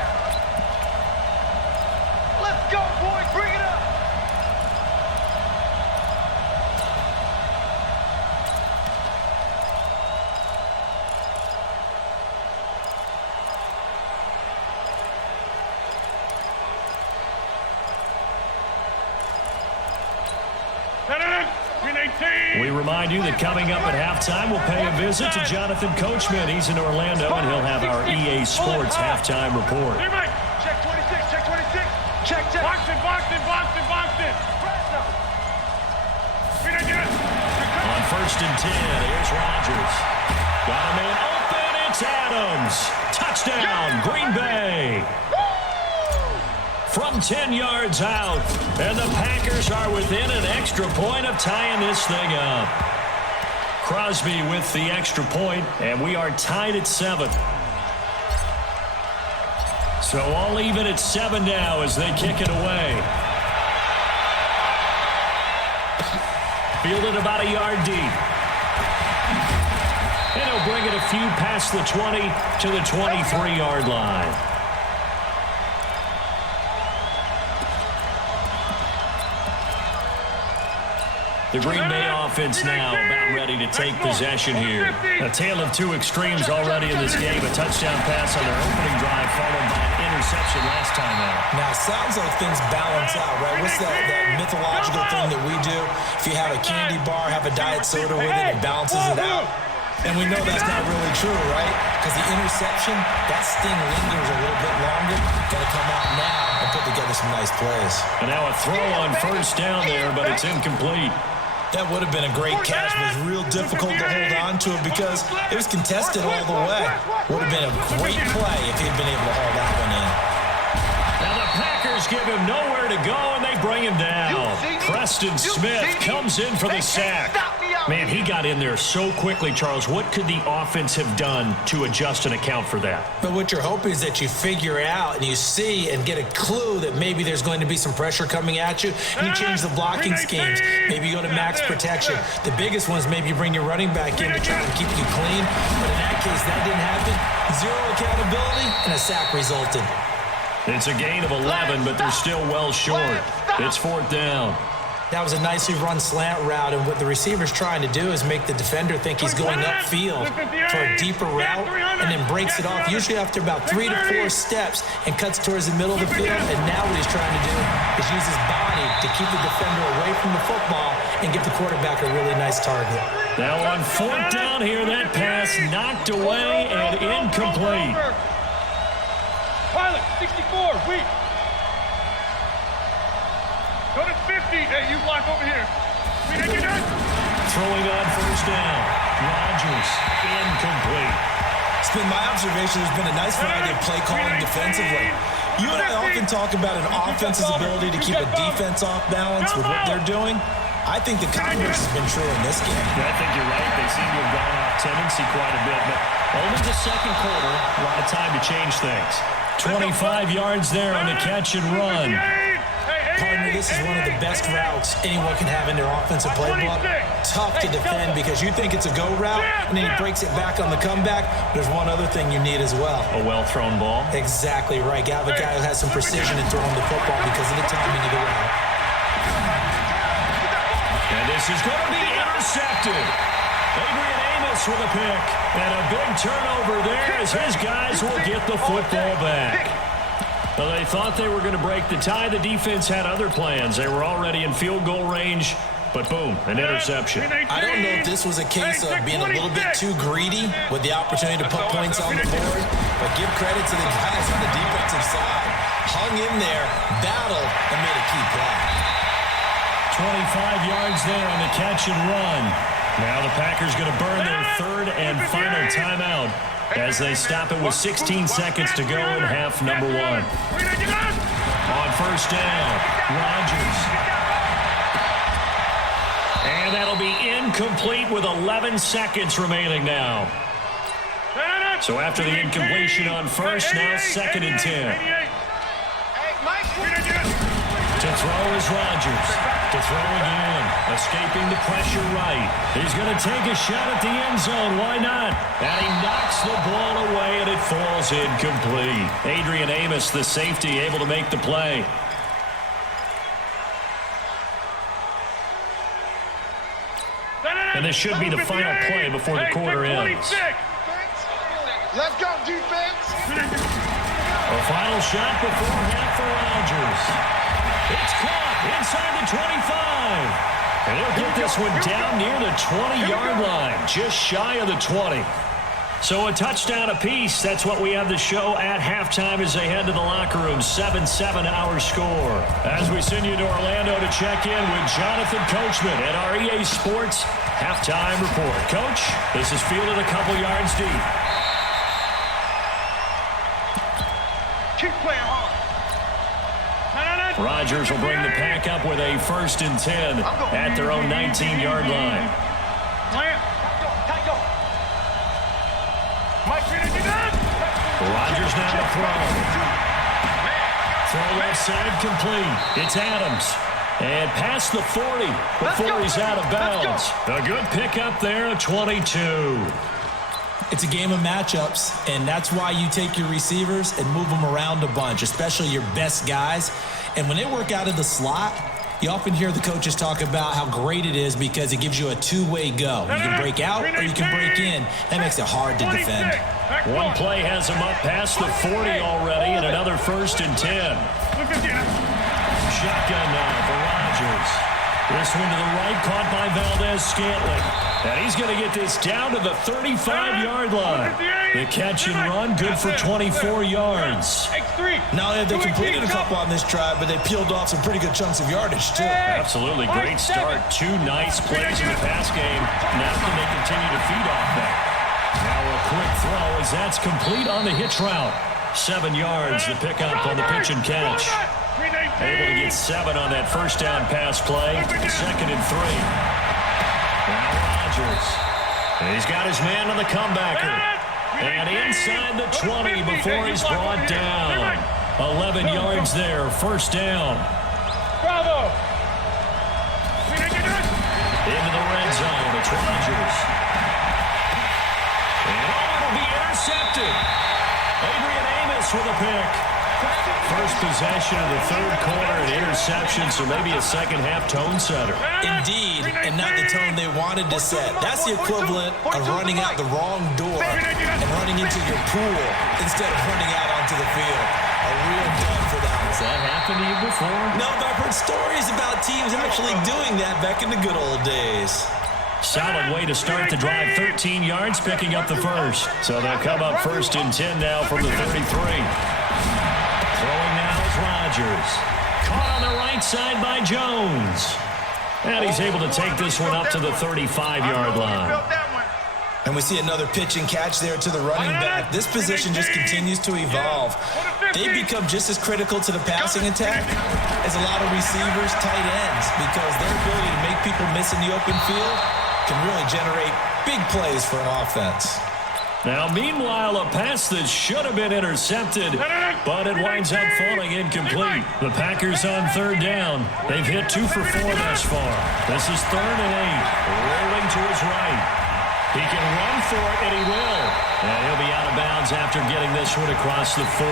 Let's go, boys. Bring it up. No. Green 18. We remind you that coming up at halftime, we'll pay a visit to Jonathan Coachman. He's in Orlando, and he'll have our EA Sports halftime report. Teammate. Check 26. Check 26. Check. Box it. Green 18. On 1st and 10, here's Rodgers. Got a man open, it's Adams. Touchdown, Green Bay. From 10 yards out, and the Packers are within an extra point of tying this thing up. Crosby with the extra point, and we are tied at 7. So all even at 7 now as they kick it away. Fielded about a yard deep. And he'll bring it a few past the 20 to the 23-yard line. The Green Bay offense now about ready to take possession here. A tale of two extremes already in this game. A touchdown pass on their opening drive followed by an interception last time out. Now, it sounds like things balance out, right? What's that mythological thing that we do? If you have a candy bar, have a diet soda with it, it balances it out. And we know that's not really true, right? Because the interception, that sting lingers a little bit longer. Got to come out now and put together some nice plays. And now a throw on 1st down there, but it's incomplete. That would have been a great catch, but it was real difficult to hold on to it because it was contested all the way. Would have been a great play if he had been able to haul that one in. Now the Packers give him nowhere to go, and they bring him down. Preston Smith comes in for the sack. Man, he got in there so quickly, Charles. What could the offense have done to adjust and account for that? But what you're hoping is that you figure out and you see and get a clue that maybe there's going to be some pressure coming at you, and you change the blocking schemes. Maybe you go to max protection. The biggest one is maybe you bring your running back in to try and keep you clean. But in that case, that didn't happen. Zero accountability, and a sack resulted. It's a gain of 11, but they're still well short. It's 4th down. That was a nicely run slant route, and what the receiver's trying to do is make the defender think he's going upfield for a deeper route, and then breaks it off, usually after about 3 to 4 steps, and cuts towards the middle of the field. And now what he's trying to do is use his body to keep the defender away from the football and give the quarterback a really nice target. Now on 4th down here, that pass knocked away and incomplete. Pilot, 64, weak. Go to 50. Hey, you block over here. Throwing on 1st down. Rodgers, incomplete. It's been my observation there's been a nice variety of play calling defensively. You and I often talk about an offense's ability to keep a defense off balance with what they're doing. I think the converse has been true in this game. Yeah, I think you're right. They seem to have gone off tendency quite a bit, but only the second quarter, a lot of time to change things. 25 yards there on the catch and run. Partner, this is one of the best routes anyone can have in their offensive playbook. Tough to defend because you think it's a go route, and then he breaks it back on the comeback. There's one other thing you need as well. A well-thrown ball. Exactly right. You have a guy who has some precision in throwing the football because of the timing of the route. And this is going to be intercepted. Adrian Amos with a pick. And a big turnover there as his guys will get the football back. Well, they thought they were going to break the tie. The defense had other plans. They were already in field goal range. but boom, an interception. I don't know if this was a case of being a little bit too greedy with the opportunity to put points on the board, but give credit to the guys on the defensive side. Hung in there, battled, and made a key play. 25 yards there on the catch and run. Now the Packers going to burn their third and final timeout as they stop it with 16 seconds to go in half number one. On first down, Rodgers. And that'll be incomplete with 11 seconds remaining now. So after the incompletion on first, now second and 10. To throw is Rodgers. To throw again. Escaping the pressure right. He's going to take a shot at the end zone. Why not? And he knocks the ball away, and it falls incomplete. Adrian Amos, the safety, able to make the play. And this should be the final play before the quarter ends. Let's go, defense. A final shot before half for Rodgers. It's caught inside the 25. And he'll get this one down near the 20-yard line, just shy of the 20. So a touchdown apiece. That's what we have to show at halftime as they head to the locker room. 7-7 our score. As we send you to Orlando to check in with Jonathan Coachman at our EA Sports Halftime Report. Coach, this is fielded a couple yards deep. Keep playing hard. Rodgers will bring the Pack up with a first and 10 at their own 19-yard line. Rodgers now to throw. Throw left side complete. It's Adams. And past the 40 before he's out of bounds. A good pickup there at 22. It's a game of matchups, and that's why you take your receivers and move them around a bunch, especially your best guys. And when they work out of the slot, you often hear the coaches talk about how great it is because it gives you a two-way go. You can break out or you can break in. That makes it hard to defend. One play has him up past the 40 already, and another first and 10. Shotgun now for Rodgers. This one to the right, caught by Valdez-Scantling. And he's going to get this down to the 35-yard line. The catch and run, good for 24 yards. Not only have they completed a couple on this drive, but they peeled off some pretty good chunks of yardage, too. Absolutely great start. Two nice plays in the pass game. Now can they continue to feed off that? Now a quick throw as that's complete on the hitch route. 7 yards, the pickup on the pitch and catch. Able to get 7 on that first down pass play. Second and 3. Now Rodgers. And he's got his man on the comebacker. And inside the 20 before he's brought down. 11 yards there, first down. Bravo. Into the red zone, it's Rodgers. And it'll be intercepted. Adrian Amos with a pick. First possession of the third quarter, an interception, so maybe a second-half tone setter. Indeed, and not the tone they wanted to set. That's the equivalent of running out the wrong door and running into your pool instead of running out onto the field. A real dud for that. Has that happened to you before? No, but I've heard stories about teams actually doing that back in the good old days. Solid way to start the drive, 13 yards, picking up the first. So they'll come up first and 10 now from the 33. Throwing now is Rodgers. Caught on the right side by Jones. And he's able to take this one up to the 35-yard line. And we see another pitch and catch there to the running back. This position just continues to evolve. They become just as critical to the passing attack as a lot of receivers, tight ends, because their ability to make people miss in the open field can really generate big plays for an offense. Now, meanwhile, a pass that should have been intercepted, but it winds up falling incomplete. The Packers on third down. They've hit 2 for 4 thus far. This is 3rd and 8. Rolling to his right. He can run for it, and he will. And he'll be out of bounds after getting this one across the 40.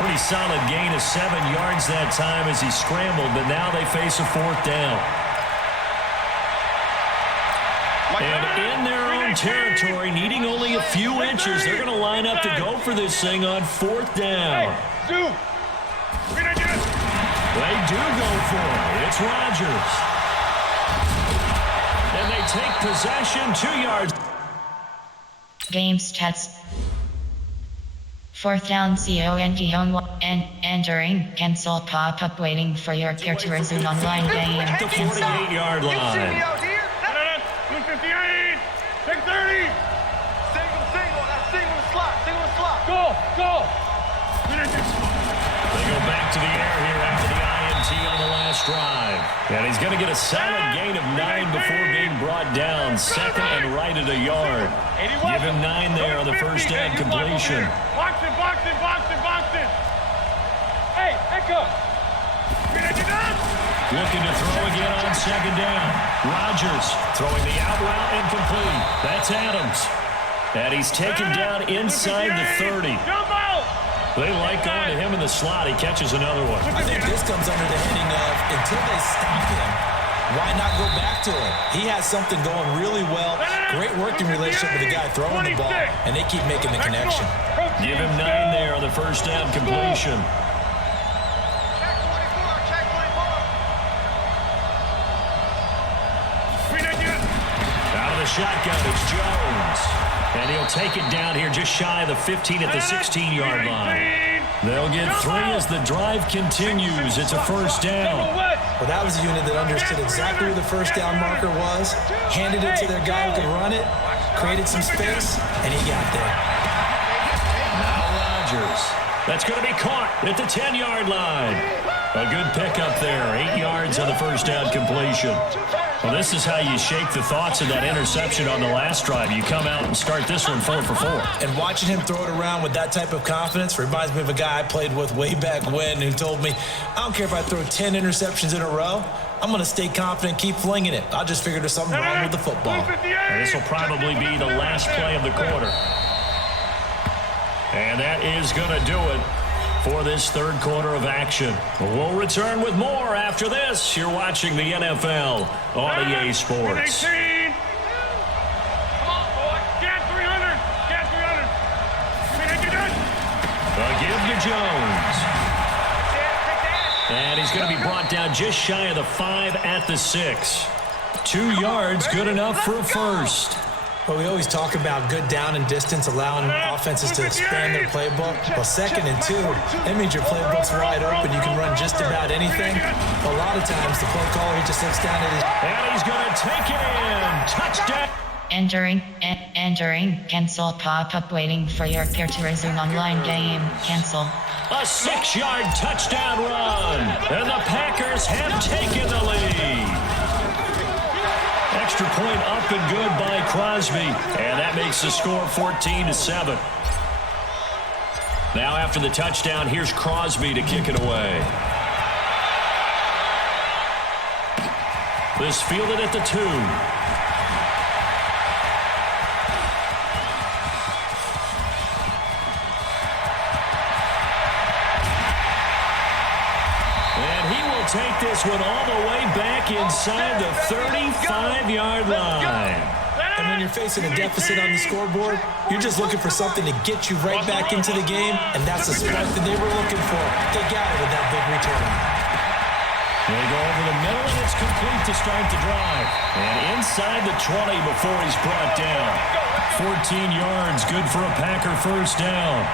Pretty solid gain of 7 yards that time as he scrambled, but now they face a 4th down. And in their own territory, needing only a few inches, they're going to line up to go for this thing on 4th down. They do go for it. It's Rodgers. take possession, 2 yards. Game stats. 4th down, and entering, cancel pop-up waiting for your peer to resume online game. The 48-yard You see me line. out here? 258, 630. Single. That's single slot. Go. They go back to the air here after the INT on the last drive. And he's going to get a solid gain of 9 before being brought down. Second and right at a yard. Give him 9 there on the first down completion. Box it. Hey, Echo. Looking to throw again on second down. Rodgers throwing the out route incomplete. That's Adams. And he's taken down inside the 30. Jump out. They like going to him in the slot. He catches another one. I think this comes under the heading of until they stop him, why not go back to him? He has something going really well. Great working relationship with the guy throwing the ball, and they keep making the connection. Give him 9 there on the first down completion. Check 24. Out of the shotgun, it's Jones. And he'll take it down here just shy of the 15 at the 16-yard line. They'll get 3 as the drive continues. It's a first down. Well, that was a unit that understood exactly where the first down marker was, handed it to their guy who could run it, created some space, and he got there. Now Rodgers. That's going to be caught at the 10-yard line. A good pickup there. 8 yards on the first down completion. Well, this is how you shake the thoughts of that interception on the last drive. You come out and start this one 4 for 4. And watching him throw it around with that type of confidence reminds me of a guy I played with way back when who told me, I don't care if I throw 10 interceptions in a row. I'm going to stay confident, keep flinging it. I just figured there's something wrong with the football. And this will probably be the last play of the quarter. And that is going to do it for this third quarter of action. We'll return with more after this. You're watching the NFL on EA Sports. 18. Come on, boy. Get 300. Give to Jones. And he's going to be brought down just shy of the 5 at the 6. 2 yards, good enough for a first. Well, we always talk about good down and distance, allowing offenses to expand their playbook. Well, 2nd and 2, that means your playbook's wide open. You can run just about anything. A lot of times, the play caller, he just sits down at his... And he's going to take it in. Touchdown. Entering, cancel pop-up waiting for your peer to resume online game. Cancel. A 6-yard touchdown run. And the Packers have taken the lead. Extra point up and good by Crosby. And that makes the score 14-7. Now after the touchdown, here's Crosby to kick it away. This fielded at the 2. Take this one all the way back inside the 35-yard line. And when you're facing a deficit on the scoreboard, you're just looking for something to get you right back into the game, and that's the spark that they were looking for. They got it with that big return. They go over the middle, and it's complete to start the drive. And inside the 20 before he's brought down. 14 yards, good for a Packer first down.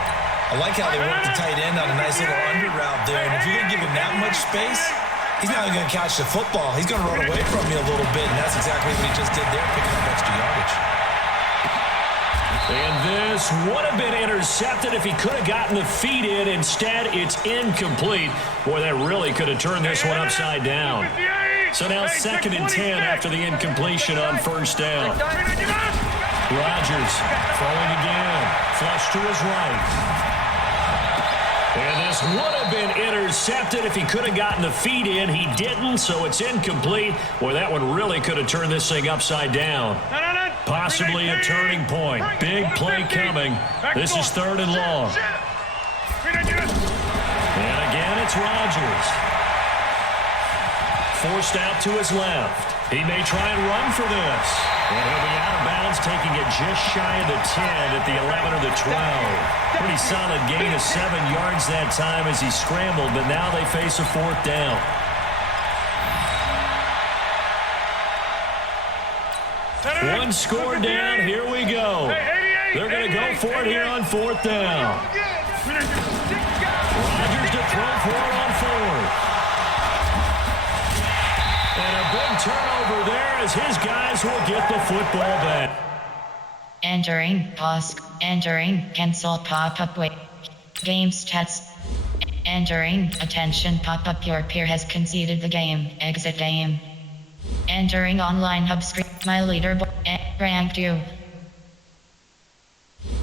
I like how they work the tight end on a nice little under route there. And if you're going to give him that much space, he's not even going to catch the football. He's going to run away from you a little bit, and that's exactly what he just did there, picking up extra yardage. And this would have been intercepted if he could have gotten the feet in. Instead, it's incomplete. Boy, that really could have turned this one upside down. So now 2nd and 10 after the incompletion on first down. Rodgers throwing again. Flush to his right. And this would have been intercepted if he could have gotten the feet in. He didn't, so it's incomplete. Boy, that one really could have turned this thing upside down. Possibly a turning point. Big play coming. This is 3rd and long. And again, it's Rodgers. Forced out to his left. He may try and run for this. And he'll be out of bounds, taking it just shy of the 10 at the 11 or the 12. Pretty solid gain of 7 yards that time as he scrambled, but now they face a 4th down. One score down. Here we go. They're going to go for it here on fourth down. Rodgers to throw for it on fourth. And a big turnover there as his guys will get the football back. Entering pause. Entering cancel pop-up wait. Game stats. Entering attention pop-up. Your peer has conceded the game. Exit game. Entering online hub screen. My leaderboard. Ranked you.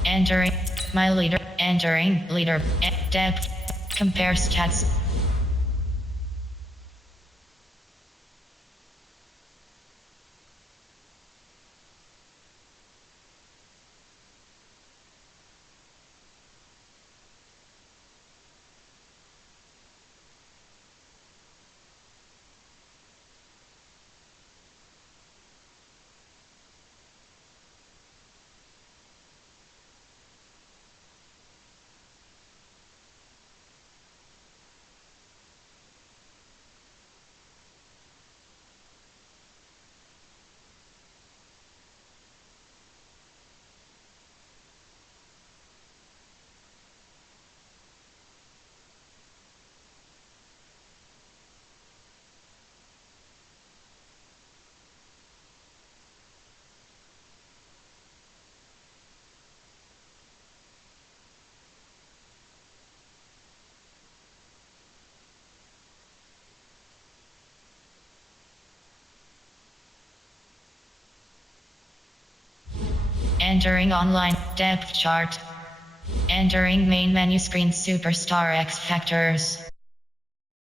Entering my leader. Entering leader. Depth. Compare stats. Entering online depth chart. Entering main menu screen superstar X factors.